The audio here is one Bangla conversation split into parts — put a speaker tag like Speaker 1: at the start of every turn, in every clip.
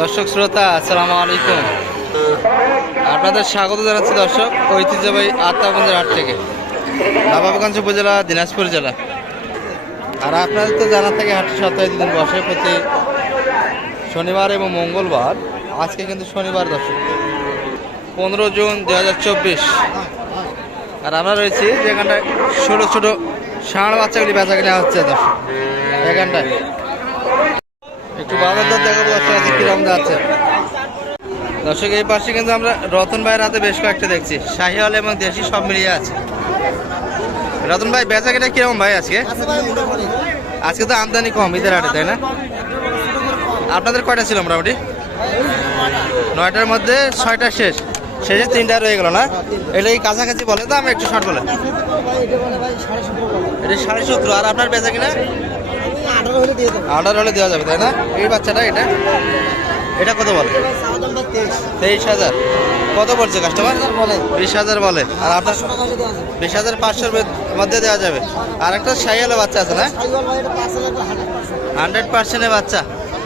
Speaker 1: দর্শক শ্রোতা, আসসালামু আলাইকুম। আপনাদের স্বাগত জানাচ্ছি দর্শক, ঐতিহ্যবাহী আত্মাগঞ্জের হাট থেকে। নবাবগঞ্জ উপজেলা, দিনাজপুর জেলা। আর আপনাদের তো জানা থাকে, হাটটি সপ্তাহে দুদিন বসে। প্রতি শনিবার এবং মঙ্গলবার, আজকে কিন্তু শনিবার দর্শক। পনেরো জুন দু হাজার চব্বিশ। আর আমরা রয়েছি যেখানটায় ছোটো ছোটো ষাঁড় বাচ্চাগুলি বেচা কেনা হচ্ছে দর্শক। এখানটায়। একটু বাজার দর দেখাবো আজকে কিরম যাচ্ছে দর্শক, এই পাশে কিন্তু আমরা রতন ভাইয়ের হাতে বেশ কয়েকটা দেখছি। শাহিওয়াল এবং দেশি সব মিলিয়ে আছে। রতন ভাই, বেচা কেনা কীরকম ভাই আজকে? আজকে তো আমদানি কম ঈদের হাটে, তাই না? আপনাদের কয়টা ছিল মোটামুটি? নয়টার মধ্যে ছয়টা শেষ। শেষে তিনটা রয়ে গেল না? এটা এই কাছাকাছি বলে? তো আমি একটু শর্ট বলে। এটা সাড়ে সত্তর আর আপনার বেচা কিনা? আর্ডার হলে দেওয়া যাবে তাই না? এই বাচ্চাটা এটা? এটা কত বলে? তেইশ হাজার। কত পড়ছে কাস্টমার বিশ হাজার বলে। আর আপনার বিশ হাজার পাঁচশোর মধ্যে দেওয়া যাবে। আর একটা সাইয়ালে বাচ্চা আছে না? হান্ড্রেড পার্সেন্টের বাচ্চা।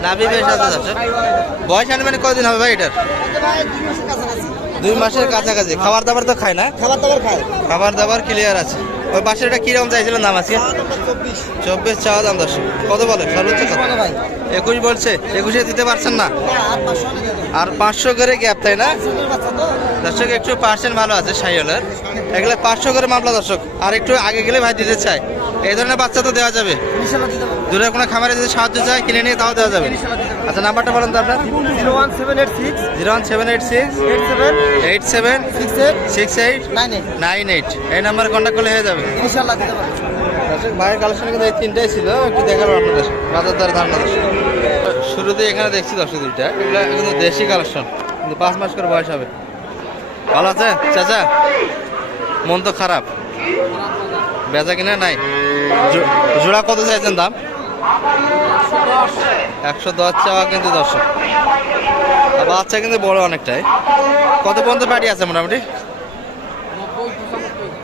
Speaker 1: নাভি বেশ আছে আছে বয়স আনুমানিক কদিন হবে ভাই এটার? দুই মাসের কাছাকাছি। খাবার দাবার তো খায় না?
Speaker 2: খাবার দাবার খায়।
Speaker 1: খাবার দাবার ক্লিয়ার আছে। ওই এটা কীরকম চাইছিলেন দাম আজকে
Speaker 2: চব্বিশ।
Speaker 1: চাওয়া দাম দশ। কত বলে? সর্বোচ্চ একুশ বলছে। একুশে দিতে পারছেন না?
Speaker 2: আর পাঁচশো
Speaker 1: করে গ্যাপ তাই না? দর্শক একটু পার্সেন্ট ভালো আছে সাইহলের এগুলো পাঁচশো করে মামলা দর্শক। আর একটু আগে গেলে ভাই দিতে চাই এই ধরনের বাচ্চা তো দেওয়া যাবে। দূরে কোনো খামারে যদি সাহায্য চায় কিনে নিয়ে তাও দেওয়া যাবে। আচ্ছা নাম্বারটা বলেন তো আপনার।
Speaker 2: Zero one seven eight six.
Speaker 1: Zero one seven eight six.
Speaker 2: Eight seven.
Speaker 1: Eight seven.
Speaker 2: Six eight.
Speaker 1: Six eight.
Speaker 2: Nine eight.
Speaker 1: Nine eight. এই নাম্বারে কন্ট্যাক্ট করলে হয়ে যাবে।
Speaker 2: ইনশাল্লাহ দিতে পারব।
Speaker 1: দর্শক ভাইয়ের কালেকশন কিন্তু এই তিনটাই ছিল একটু দেখাবো আপনাদের বাজার দর ধারণা। শুরুতে এখানে দেখছি দর্শক দুইটা এগুলো কিন্তু দেশি কালেকশন কিন্তু পাঁচ মাস করে বয়স হবে। ভালো আছে চাচা মন তো খারাপ। বেচা কিনা নাই? জোড়া কত চাইছেন দাম? একশো দশ চাওয়া কিন্তু দর্শক। বাচ্চা কিন্তু বড় অনেকটাই। কত পর্যন্ত বাড়ি আছে মোটামুটি?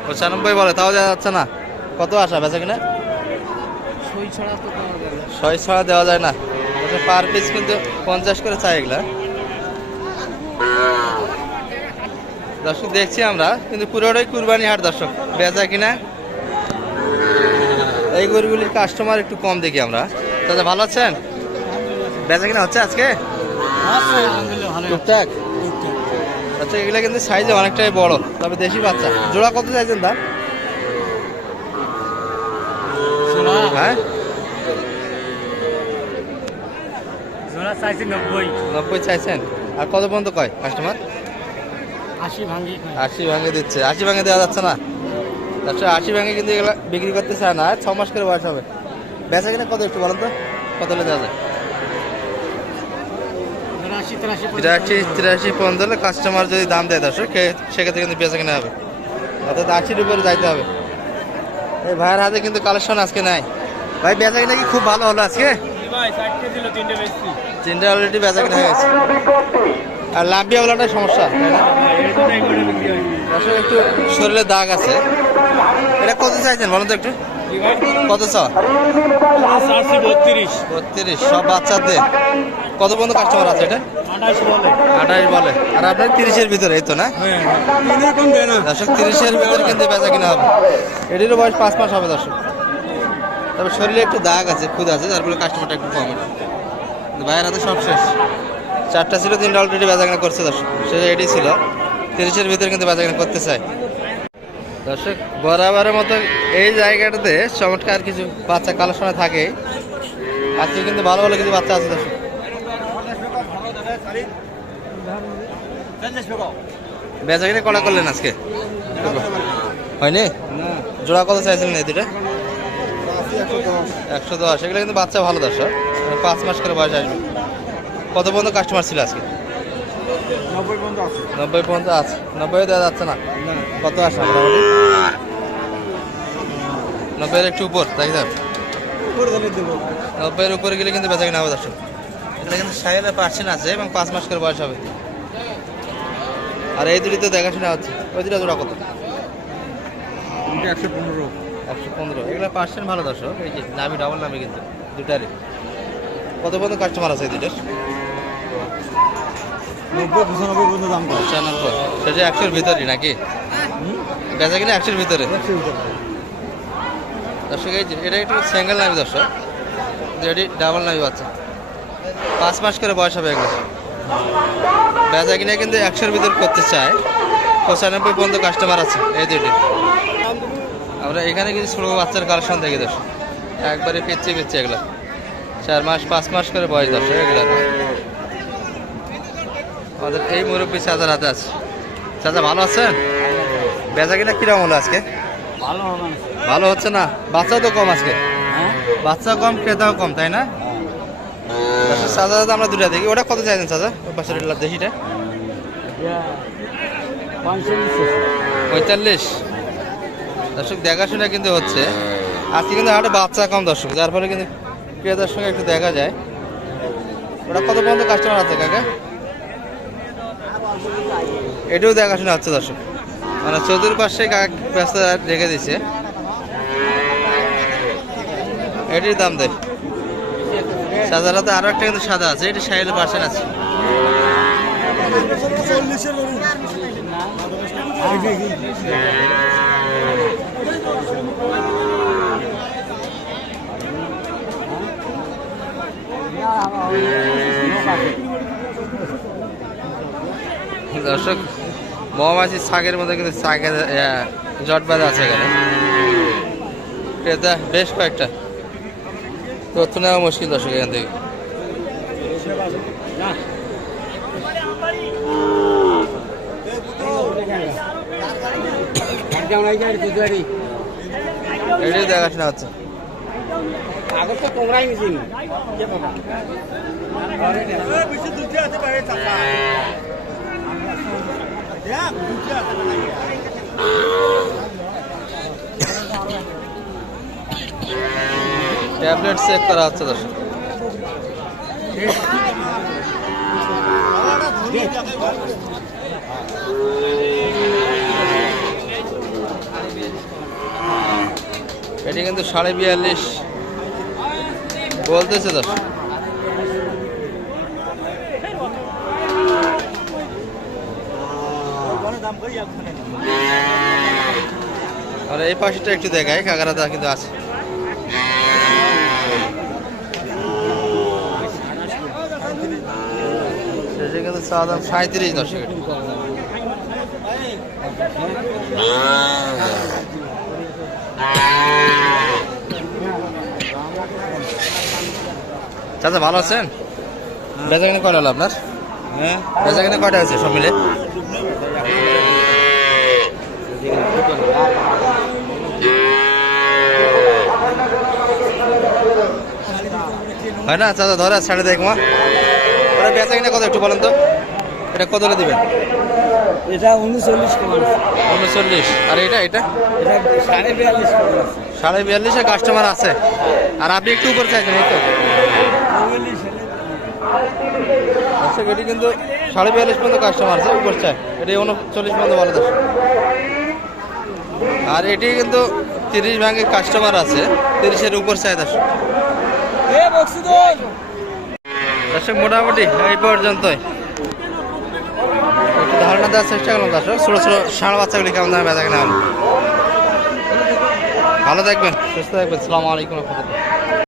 Speaker 1: পঁচানব্বই বলে তাও দেওয়া যাচ্ছে না। কত আসা বেচা কিনা? ছয় ছড়া দেওয়া যায় না। পার পিস কিন্তু পঞ্চাশ করে চাই এগুলা। দর্শক দেখছি আমরা কিন্তু পুরোটাই কুরবানি হাট দর্শক। বেচা কিনা? এই গরুগুলির কাস্টমার একটু কম দেখি আমরা। দাদা ভালো আছেন? বেচা কিনা হচ্ছে আজকে? টুকটাক? আচ্ছা এগুলা কিন্তু সাইজে অনেকটাই বড় তবে দেশি বাচ্চা। জোড়া কত চাইছেন দাম? হ্যাঁ?
Speaker 2: নব্বই।
Speaker 1: চাইছেন। আর কত পর্যন্ত কয় কাস্টমার
Speaker 2: আশি
Speaker 1: ভাঙে দিচ্ছে। আশি ভাঙে দেওয়া যাচ্ছে না? আচ্ছা আশি ভাঙে কিন্তু এগুলো বিক্রি করতে চায় না। ছ মাস করে বয়স হবে। বেচা কিনা কত একটু বলেন তো? কত দেওয়া যায়?
Speaker 2: আশি তিরাশি
Speaker 1: পর্যন্ত। কাস্টমার যদি দাম দেয় দর্শক সেক্ষেত্রে কিন্তু বেচা কিনা হবে। অর্থাৎ আশির উপরে যাইতে হবে। এই ভাইয়ের হাতে কিন্তু কালেকশন আজকে নাই। ভাই বেচা কিনা কি খুব ভালো হলো আজকে?
Speaker 2: তিনটে
Speaker 1: অলরেডি বেচা কিনা হয়ে গেছে। আর লাম্বিয়া বলাটাই সমস্যা তাই না? একটু শরীরে দাগ আছে। এটা কত চাইছেন বলুন তো একটু? কত চ
Speaker 2: বত্রিশ
Speaker 1: সব বাচ্চাদের। কত পর্যন্ত কাস্টমার আছে এটা?
Speaker 2: আঠাশ বলে।
Speaker 1: আর আপনার তিরিশের ভিতরে এই তো না?
Speaker 2: হ্যাঁ
Speaker 1: দর্শক তিরিশের ভিতরে কিন্তু বেচা কিনা হবে। এটিরও বয়স পাঁচ মাস হবে দর্শক। তবে শরীরে একটু দাগ আছে খুদ আছে তার ফলে কাস্টমারটা একটু কম ভাইয়ের হাতে সব শেষ। চারটা ছিল তিনটা অলরেডি বেচা কিনা করছে দর্শক। সে এটি ছিল। তিরিশের ভিতরে কিন্তু বেচা কিনা করতে চায়। দর্শক বরাবরের মতো এই জায়গাটাতে চমৎকার কিছু বাচ্চা কালেকশনে থাকে। আজকে কিন্তু ভালো ভালো কিছু বাচ্চা আছে দর্শক। বেচা কিনে কটা করলেন আজকে? হয়নি? জোড়া কত চাইছিলেন এই দুটা একশো দশ। এগুলো কিন্তু বাচ্চা ভালো দর্শক। পাঁচ মাস করে বয়স আসবে। কত পর্যন্ত কাস্টমার ছিল আজকে?
Speaker 2: নব্বই পর্যন্ত আছে।
Speaker 1: নব্বই পর্যন্ত আছে। নব্বই দেওয়া যাচ্ছে না। কত আসা মোটামুটি? নব্বইয়ের একটু উপর তাই
Speaker 2: দেবো।
Speaker 1: নব্বইয়ের উপরে গেলে কিন্তু বেচা কিনা হবে দর্শক। এটা কিন্তু সাইলে পার্সেন্ট আছে এবং পাঁচ মাস করে বয়স হবে। আর এই দুটি তো দেখাশোনা হচ্ছে। ওই দুটা জোড়া কত?
Speaker 2: একশো পনেরো।
Speaker 1: একশো পনেরো। এগুলো পার্সেন্ট ভালো দর্শক। এই যে নামি ডাবল নামি কিন্তু দুটারই। কত পর্যন্ত কাস্টমার আছে এই দুটার
Speaker 2: নব্বই পঁচানব্বই পর্যন্ত দাম
Speaker 1: পঁচানব্বই। সেটা একশোর নাকি? বেচা কিনা একশোর ভিতরে? দর্শক এই এটা একটু সিঙ্গেল নামি দর্শক। এটি ডাবল নামি বাচ্চা। পাঁচ মাস করে বয়স হবে এগুলো। বেচা কিনা কিন্তু একশোর ভিতর করতে চায়। পঁচানব্বই পর্যন্ত কাস্টমার আছে এই দুটি আমরা এখানে কিছু ছোটো বাচ্চার কালেকশন দেখি দর্শক। একবারে পিচ্ছে পিচ্ছে এগুলো। চার মাস পাঁচ মাস করে বয়স দর্শক এগুলো। আমাদের এই মুরব্বী চাচার হাতে আছে। চাচা ভালো আছেন? বেচা কিনা কীরকম হলো আজকে?
Speaker 2: ভালো
Speaker 1: হচ্ছে না? বাচ্চাও তো কম আজকে।
Speaker 2: হ্যাঁ?
Speaker 1: বাচ্চা কম ক্রেতাও কম তাই না? আচ্ছা, চাচা দাদা আমরা দুটা দেখি। ওটা কত চাইছেন চাচা? এগুলা দেখিটা পঁয়তাল্লিশ। দর্শক দেখাশোনা কিন্তু হচ্ছে। আজকে কিন্তু হাটে বাচ্চা কম দর্শক। যার ফলে কিন্তু ক্রেতার সঙ্গে একটু দেখা যায়। ওটা কত পর্যন্ত কাস্টমার আছে কাকা? এটাও দেখাশোনা হচ্ছে দর্শক। মানে চতুর্পাশে কাক ব্যস্ত রেখে দিছে এটির দাম দেয় সাদারাতে আরও একটা কিন্তু সাদা আছে, এটি সাইল পার্সেন্ট আছে। দর্শক মহামাছি শাকের মধ্যে কিন্তু শাকের জট বাঁধা আছে এখানে। ক্রেতা বেশ কয়েকটা। তথ্য নেওয়া মুশকিল দর্শক এখান থেকে। এটাই দেখাশোনা হচ্ছে।
Speaker 2: তো তোমরাই
Speaker 1: ট্যাবলেট চেক করা হচ্ছে দর্শক। এটি কিন্তু সাড়ে বিয়াল্লিশ বলতেছে দর্শক। আর এই পাশেটা একটু দেখাই কাকারাদা কিন্তু আছে। শেষে কিন্তু চা দাম সাঁত্রিশ দর্শক চাচা ভালো আছেন? বেচা কিনে কয়টা হলো আপনার?
Speaker 2: হ্যাঁ।
Speaker 1: বেচা কিনে কয়টা আছে সব মিলে? হয় না? চাচা ধরে ছাড়ে দেখ মা ওটা বেচা কিনে কত একটু বলেন তো? এটা কত দিবেন?
Speaker 2: এটা উনচল্লিশ
Speaker 1: উনচল্লিশ। আর এটা এটা?
Speaker 2: সাড়ে বিয়াল্লিশ
Speaker 1: সাড়ে বিয়াল্লিশে কাস্টমার আছে। আর আপনি একটু উপর চাইছেন এই তো? আচ্ছা এটি কিন্তু সাড়ে বিয়াল্লিশ পর্যন্ত কাস্টমার আছে উপর চাই এটি উনচল্লিশ পর্যন্ত বলে দশ আর এটি কিন্তু তিরিশ ভাঙের কাস্টমার আছে তিরিশের উপর চাই দশ দর্শক, মোটামুটি এই পর্যন্তই। ধারণা দেওয়ার চেষ্টা করলাম দর্শক, ছোটো ছোটো ষাঁড় বাচ্চাগুলি কেমন দামে বেচা কেনা ভালো থাকবেন, সুস্থ থাকবেন। সালামু আলাইকুম রহমতুল্লাহ।